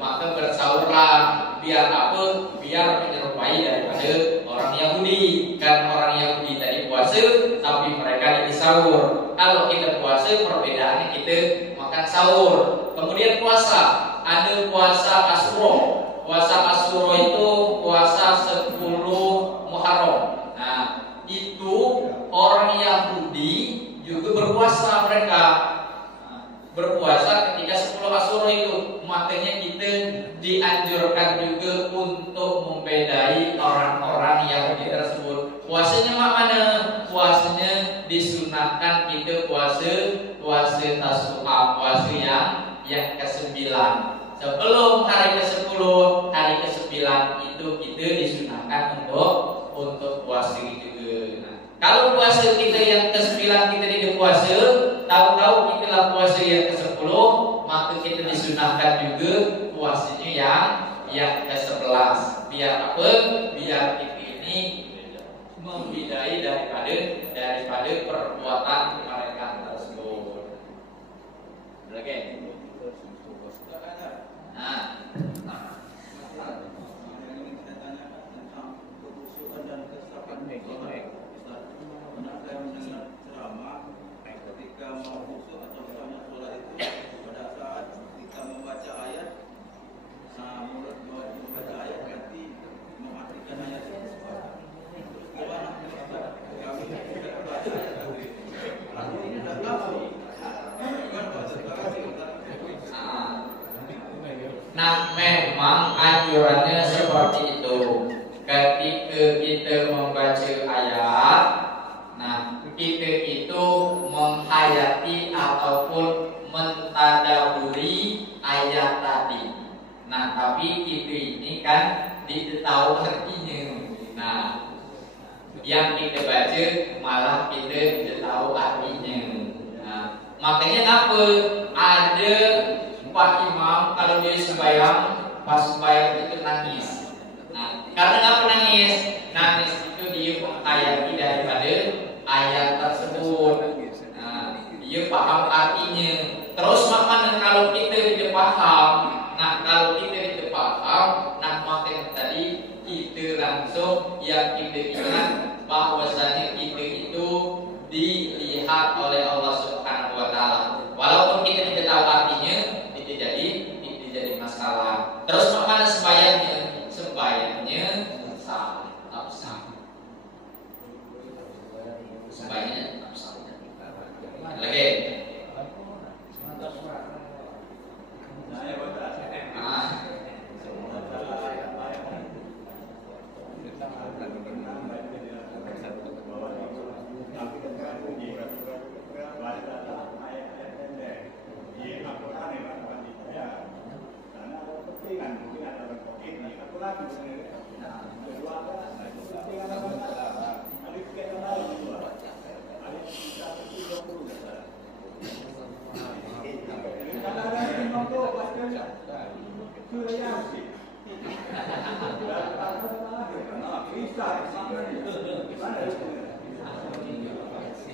maka bersahurlah. Biar apa? Biar menyerupai daripada orang Yahudi. Kan orang Yahudi tadi puasa, tapi mereka ini sahur. Kalau kita puasa, perbedaannya kita makan sahur. Kemudian puasa, ada puasa Asyura. Puasa Asyura itu puasa 10 Muharram. Nah, itu orang Yahudi juga berpuasa mereka. Berpuasa ketika 10 Asyura itu, makanya kita dianjurkan juga untuk membedai orang-orang Yahudi tersebut. Puasanya mana? Puasanya disunahkan kita puasa Tasu'a, puasa yang ke-9. Sebelum hari ke-10, hari ke-9 itu kita disunahkan untuk puasa juga. Nah, kalau puasa kita yang ke-9 kita tidak puasa, tahu-tahu kita lah puasa yang ke-10, maka kita disunahkan juga puasanya yang ke-11. Biar apa? Biar kita ini membidai daripada perbuatan mereka tersebut. Oke. Nah, ketika mau khusyuk atau misalnya sholat itu pada saat kita membaca ayat, nah mulut membaca ayat nanti mematikan ayat itu. Terus gimana? Kami tidak baca anjurannya seperti itu. Ketika kita membaca ayat, nah kita itu menghayati ataupun mentadaburi ayat tadi. Nah, tapi kita ini kan tidak tahu artinya. Nah, yang kita baca malah kita tidak tahu artinya. Nah, makanya apa ada Pak Imam kalau dia sembahyang, pas sembahyang itu nangis. Nah, karena apa nangis? Nangis itu dia menghayati daripada ayat tersebut. Nah, dia paham artinya. Terus makanya kalau kita tidak paham, nah kalau kita tidak paham, nah makanya tadi kita langsung yang kita ingat bahwasanya kita itu dilihat oleh Allah Subhanahu wa taala. Walaupun kita tidak tahu artinya, itu jadi masalah. Terus mana sembahyangnya? Sembahyangnya sah, tak sah. Sembahyangnya tak sah. Lagi.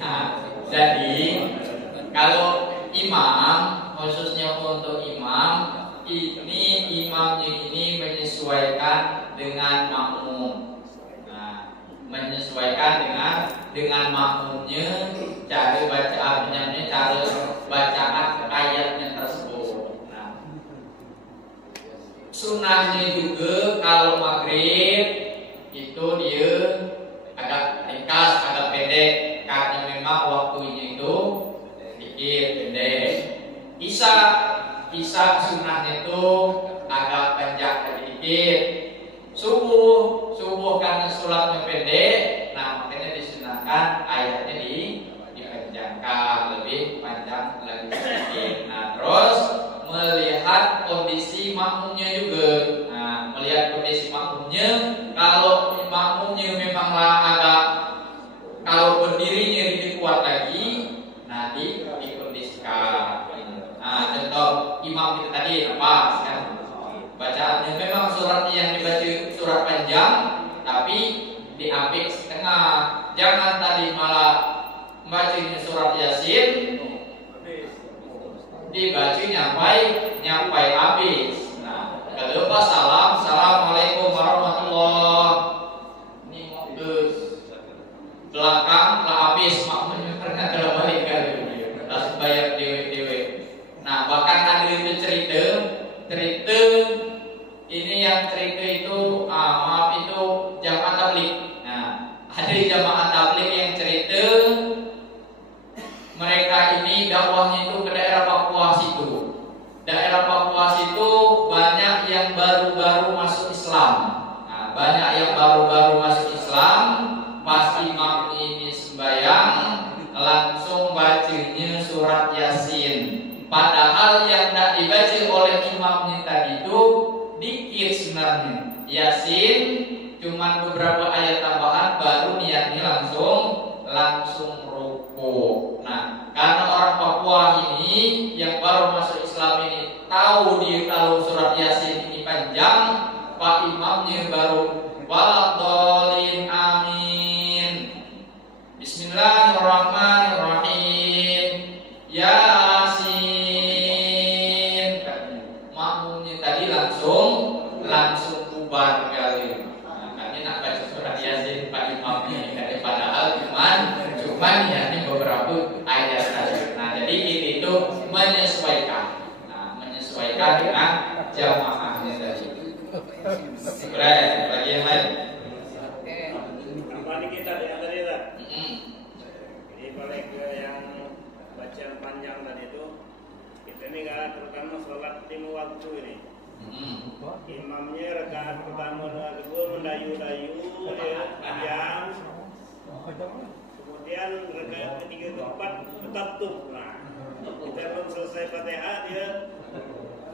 Nah, jadi kalau imam, khususnya untuk imam, ini imamnya ini menyesuaikan dengan makmum. Nah, menyesuaikan dengan makmumnya, cara bacaannya, cara bacaan ayatnya tersebut. Nah, sunnahnya juga kalau maghrib itu dia agak ringkas, agak pendek karena memang waktunya itu sedikit pendek. Isya sunnahnya itu agak panjang sedikit. Subuh karena sholatnya pendek, nah makanya disunahkan ayatnya dipanjangkan lebih panjang lagi sedikit. Nah terus melihat kondisi makmumnya juga. Nah melihat kondisi makmumnya, kalau makmumnya memanglah agak, kalau berdirinya lebih kuat lagi, nanti dikondisikan. Nah contoh imam kita tadi apa kan? Bacaannya memang surat yang dibaca surat panjang, tapi diambil setengah. Jangan tadi malah membacanya surat Yasin, dibaca nyampai habis. Nah, kalau pas salam, assalamualaikum warahmatullahi. Ini mau belakang lah habis makmumnya pernah kalau balik kali, langsung bayar dewe. Nah, bahkan ada itu cerita ini yang cerita itu maaf itu jamaah tabligh. Nah, ada jamaah tabligh yang cerita mereka ini dakwahnya itu ke daerah Papua situ. Daerah Papua situ banyak yang baru-baru masuk Islam. Nah, banyak yang baru-baru masuk Islam. Pas imam ini sembahyang langsung bacanya surat Yasin. Padahal yang tidak dibaca oleh imamnya tadi itu dikit sebenarnya. Yasin cuman beberapa ayat tambahan, baru niatnya langsung rukuk. Nah, karena orang Papua ini yang baru masuk Islam ini tahu dia kalau surat Yasin ini panjang, Pak imamnya baru waladhdallin amin. Bismillahirrahmanirrahim. Yasin. Makmumnya tadi langsung bubar kali. Makanya nak baca surat Yasin Pak imamnya ini padahal cuman ya ini beberapa ayat saja. Nah, jadi itu menyesuaikan. Nah, menyesuaikan dengan jamaahnya tadi. Baik, lagi yang lain. Apa kita dengan tadi lah? Jadi balik ke yang bacaan panjang tadi itu, kita ini kan terutama sholat 5 waktu ini. Imamnya rakaat pertama dan kedua mendayu-dayu dia panjang. Kemudian rakaat ketiga keempat bertatub. Nah, kita belum selesai Fatihah dia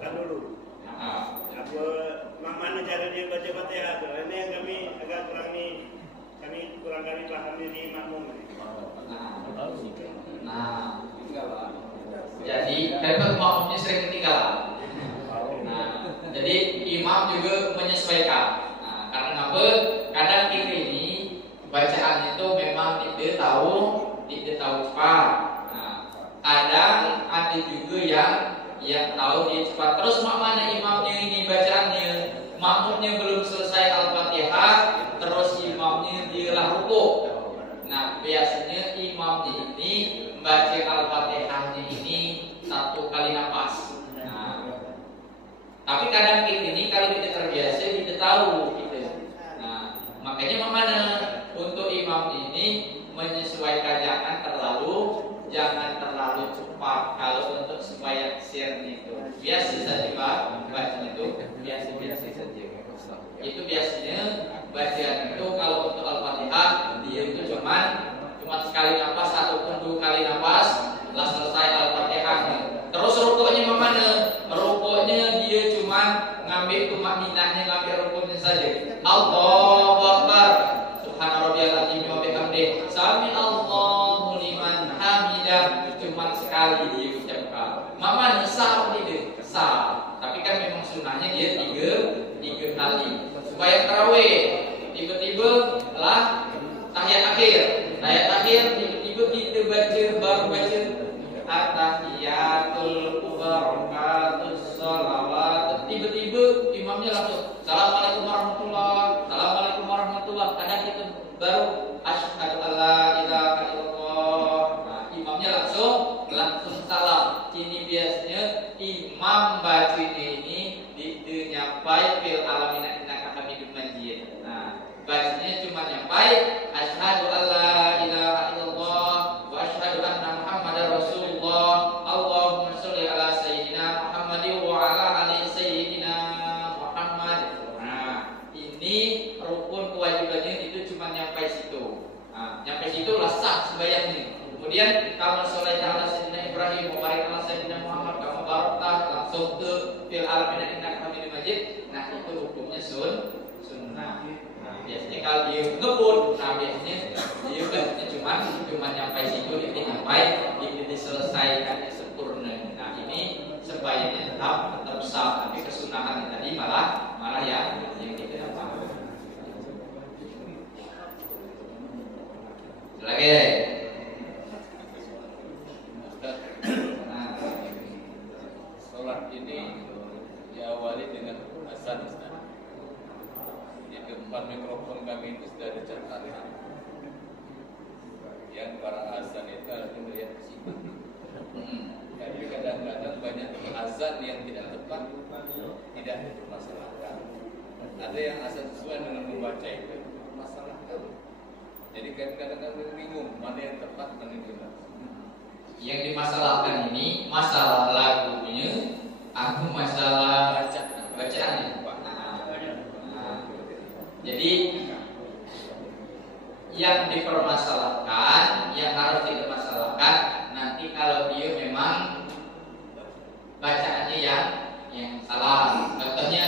kan dulu. Apa mana cara dia baca Fatihah? Ini yang kami agak kurang kami pahami di makmum. Nah, jadi dapat makmumnya sering ketinggalan. Nah, jadi imam juga menyesuaikan. Nah, karena apa? Kadang kita ini bacaan itu memang tidak tahu cepat. Nah, kadang ada juga yang tahu dia cepat. Terus mana imamnya ini bacaannya, makmumnya belum selesai Al-Fatihah, terus imamnya dialah rukuk. Nah, biasanya imamnya ini baca Al-Fatihahnya ini 1 kali nafas. Nah, tapi kadang ini kalau kita terbiasa kita tahu gitu. Nah, makanya mana untuk imam ini menyesuaikan jangan terlalu cepat kalau untuk sembahyang sirnya itu. Biasa saja Pak, baca itu biasa saja. Itu biasanya bacaan itu kalau untuk Al-Fatihah dia itu cuma sekali nafas ataupun 2 kali nafas lah selesai Al-Fatihah. Terus rukuknya mana? Rukuknya dia cuma ngambil tumakninahnya, ngambil rukunnya saja. Allahu Akbar, Subhanarabbiyal azim wa bihamdihi, Sami Allahu liman hamidah, cuma sekali dia ucapkan. Mana sah tidak? Sah. Tapi kan memang sunnahnya dia 3 kali. Supaya tarawih tiba-tiba lah tahiyat akhir tiba-tiba kita baru baca at-tahiyatul mubarakatus shalawat, tiba-tiba imamnya langsung Assalamualaikum warahmatullahi. Kadang kita baru asyhadu alla ilaha illallah. Nah, imamnya langsung salam. Ini biasanya imam baca ini nyampai fil alamin innaka hamidum majid. Nah, bacanya cuma nyampai asyhadu alla ilaha illallah wa asyhadu anna muhammadar rasulullah. Allahumma sholli ala sayyidina Muhammadin wa ala ali sayyidina Muhammad. Nah, ini rukun kewajibannya itu cuma nyampai situ. Nah, nyampai situ lah sah sembahyangnya. Kemudian kama sholli ala sayyidina Ibrahim wa barik ala sayyidina Muhammad kama barakta, langsung ke fil alamin innaka hamidum majid. Nah, itu hukumnya sunnah. Nah, biasanya kalau dia ngebut, nah biasanya dia bacanya cuma nyampai situ, dia nyampai diselesaikannya sempurna. Nah, ini sembahyangnya tetap sah, tapi kesunahan tadi malah yang kita dapat. Lagi. Sholat ini diawali dengan azan. Di depan mikrofon kami itu sudah ada catatan yang para azan itu harus melihat ke sini. Tapi kadang-kadang banyak azan yang tidak tepat, tidak dipermasalahkan. Ada yang azan sesuai dengan membaca itu dipermasalahkan. Jadi kadang-kadang bingung mana yang tepat, mana yang tidak. Yang dimasalahkan ini masalah lagunya atau masalah bacaannya. Jadi yang dipermasalahkan, yang harus dipermasalahkan nanti kalau dia memang bacaannya yang salah. Contohnya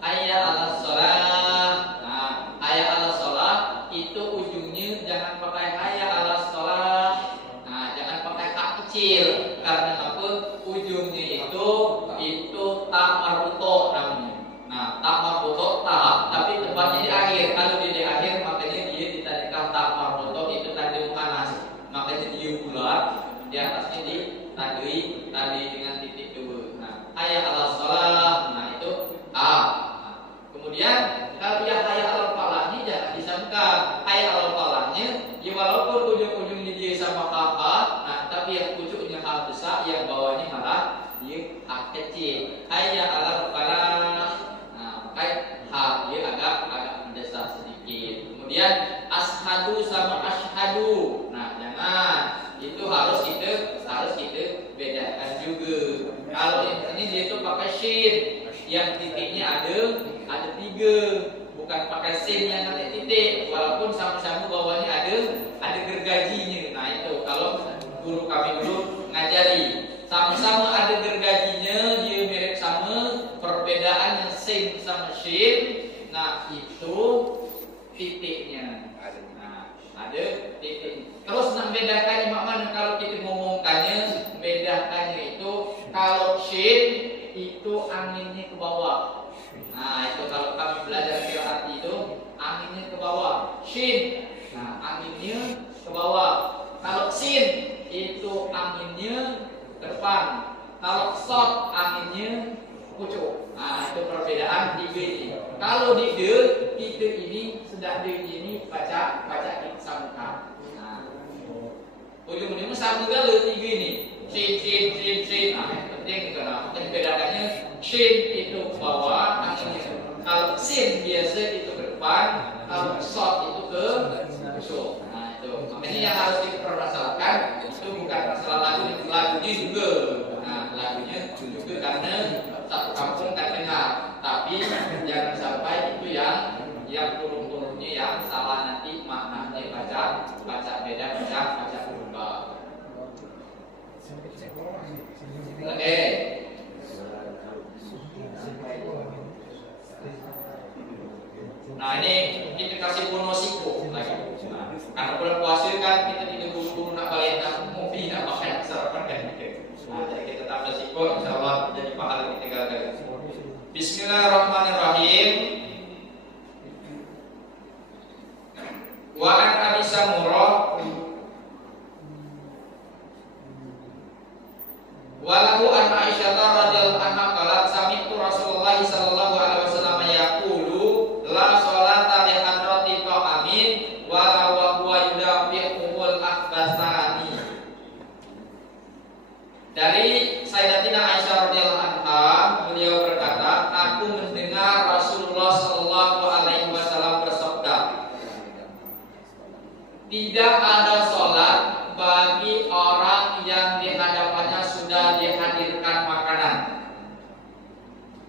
ayat al-shalah. Nah, ayat al-shalah itu ujungnya jangan pakai ayat al-shalah. Nah, jangan pakai hak kecil. Karena apa? Ujungnya itu tak marbuto namanya. Nah, tak marbuto tak, tapi tempatnya di akhir. Kalau dia di akhir, makanya dia ditandingkan tak marbuto itu tadi muannas. Makanya dia bulat, di atasnya ditandai dengan titik 2. Nah, ayat al-shalah, nah itu a. Nah, kemudian kalau yang ayat al-falahnya jangan disangka. Ayat al-falahnya, ya walaupun ujung-ujungnya dia sama ha, nah tapi yang ujungnya ha besar, yang bawahnya malah dia ha kecil. Ayat al-falah. Kayak ha dia agak mendesak sedikit. Kemudian ashadu sama ashadu. Nah, jangan. Itu harus kita bedakan juga. Kalau ini dia itu pakai shin. yang titiknya ada 3, bukan pakai sin yang nanti titik, walaupun sama-sama bawahnya ada gergajinya. Nah itu kalau guru kami dulu ngajari, sama-sama ada gergajinya, dia mirip sama, perbedaan yang sin sama shin. Nah itu titiknya. Nah ada titik. Terus membedakannya mana kalau kita ngomongkannya, bedakannya itu kalau shin itu anginnya ke bawah. Nah itu kalau kami belajar qiraat itu anginnya ke bawah. Shin, nah anginnya ke bawah. Kalau sin itu anginnya ke depan. Kalau shot anginnya pucuk. Nah itu perbedaan di B ini. Kalau di D kita ini sedang D ini baca sama. Nah ujung-ujungnya sama gala 3 ini. Shin. Nah penting karena bedakannya shin itu ke bawah anginnya. Kalau sin biasa itu ke depan, kalau shot itu ke pucuk. Nah itu makanya yang harus dipermasalahkan itu bukan masalah lagunya juga. Nah lagunya juga karena satu kampung kan dengar, tapi jangan sampai itu yang turun-turunnya yang salah, nanti maknanya baca beda, baca berubah. Oke. Nah ini kita kasih bonosiko lagi. Nah, karena bulan puasa kan kita tidak buru-buru nak balik nak ngopi, nak makan sarapan kan gitu. Nah jadi kita tambah siko, insyaallah jadi pahala kita gagal. Bismillahirrahmanirrahim. Wa an Abi Samurah walahu an Aisyah radhiyallahu anha qalat sami'tu Rasulullah sallallahu alaihi wasallam yaqulu la sholata li hadrati ta'amin wa huwa yudafi'ul akhbasani. Dari Sayyidatina Aisyah radhiyallahu anha, beliau berkata, aku mendengar Rasulullah sallallahu alaihi wasallam bersabda, tidak ada sholat bagi orang yang di hadapannya sudah dihadirkan makanan.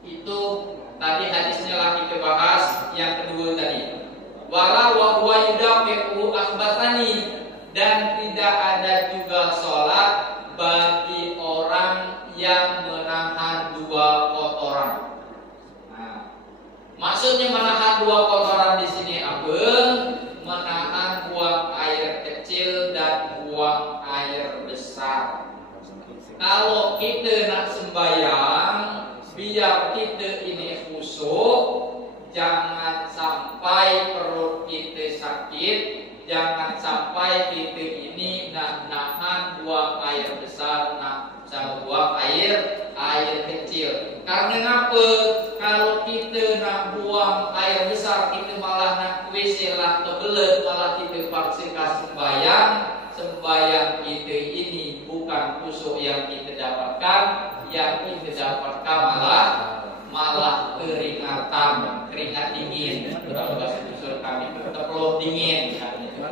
Itu tadi hadisnya lagi kita bahas yang kedua tadi. Wala wa huwa yudafi'u akhbathani, dan tidak ada juga sholat bagi orang yang menahan 2 kotoran. Nah, maksudnya menahan 2 kotoran di sini apa? Menahan buang air kecil dan buang air besar. Kalau kita nak sembahyang, biar kita ini khusyuk, jangan sampai perut kita sakit, jangan sampai kita ini nak nahan buang air besar, nak sama buang air kecil. Karena apa? Kalau kita nak buang air besar, kita malah nak WC lah kebelet, malah kita paksakan sembahyang kita ini bukan khusyuk yang kita dapatkan, yang kita dapatkan malah keringat dingin. Kalau bahasa usul kami terpeluh dingin.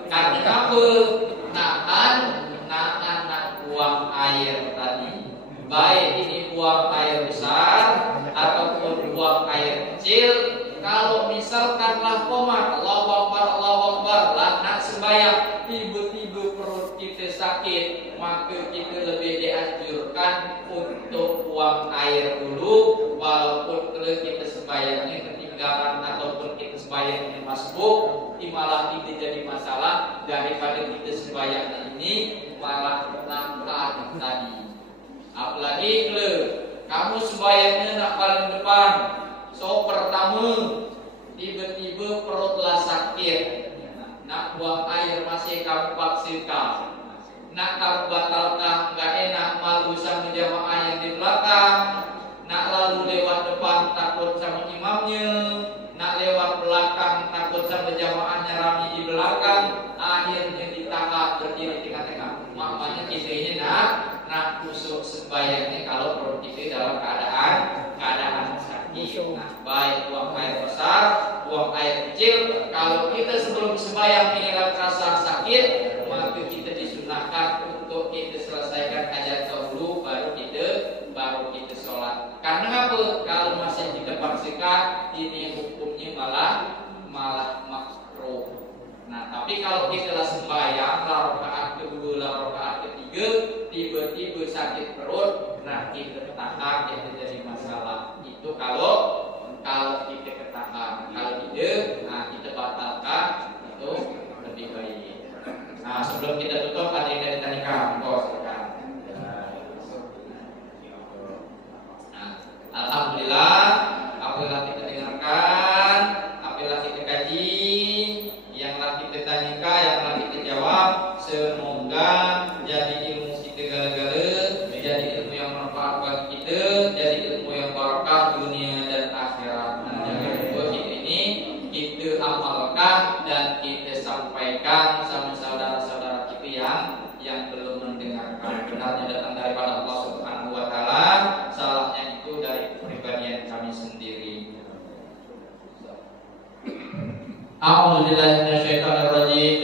Karena apa? Nahan buang air tadi. Baik ini buang air besar ataupun buang air kecil. Kalau misalkanlah komat Allahu Akbar nak sembahyang, tiba-tiba perut kita sakit, maka kita lebih dianjurkan untuk buang air dulu. Walaupun kalau kita sembahyangnya ketinggalan ataupun kita sembahyangnya masbuk, malah tidak jadi masalah daripada kita sembahyang ini malah nahan tadi. Apalagi kalau kamu sembahyangnya nak paling depan, so pertama tiba-tiba perutlah sakit, nak buang air masih kamu paksakan, nak kamu batalkan, nggak enak, malu sama jamaah yang di belakang, nak lalu lewat depan takut sama imamnya, nak lewat belakang takut sama jamaahnya ramai di belakang, akhirnya ditahan berdiri tengah-tengah. Makanya kita ini nak khusyuk sembahyangnya kalau perut kita dalam keadaan sakit. Nah, baik buang air besar, buang air kecil. Kalau kita sebelum sembahyang ini rasa sakit, maka kita disunahkan untuk kita selesaikan hajat dahulu, baru kita sholat. Karena apa? Kalau masih tiba-tiba sakit perut, nah kita ketahan kita jadi masalah. Itu kalau kita ketahan. Kalau tidak, nah kita batalkan, itu lebih baik. Nah sebelum kita tutup ada yang ditanyakan, bos. Alhamdulillah, apabila kita dengarkan, apabila kita kaji, yang kita tanyakan, yang kita jawab, semoga jadi ilmu kita gala-gala, jadi ilmu yang bermanfaat bagi kita, jadi ilmu yang barakah dunia dan akhirat. Jadi dua kita ini kita amalkan dan kita sampaikan sama saudara-saudara kita yang belum mendengarkan. Benarnya datang daripada Allah Subhanahu wa taala, salahnya itu dari kepribadian kami sendiri. A'udzubillahi minasyaitonir rajim.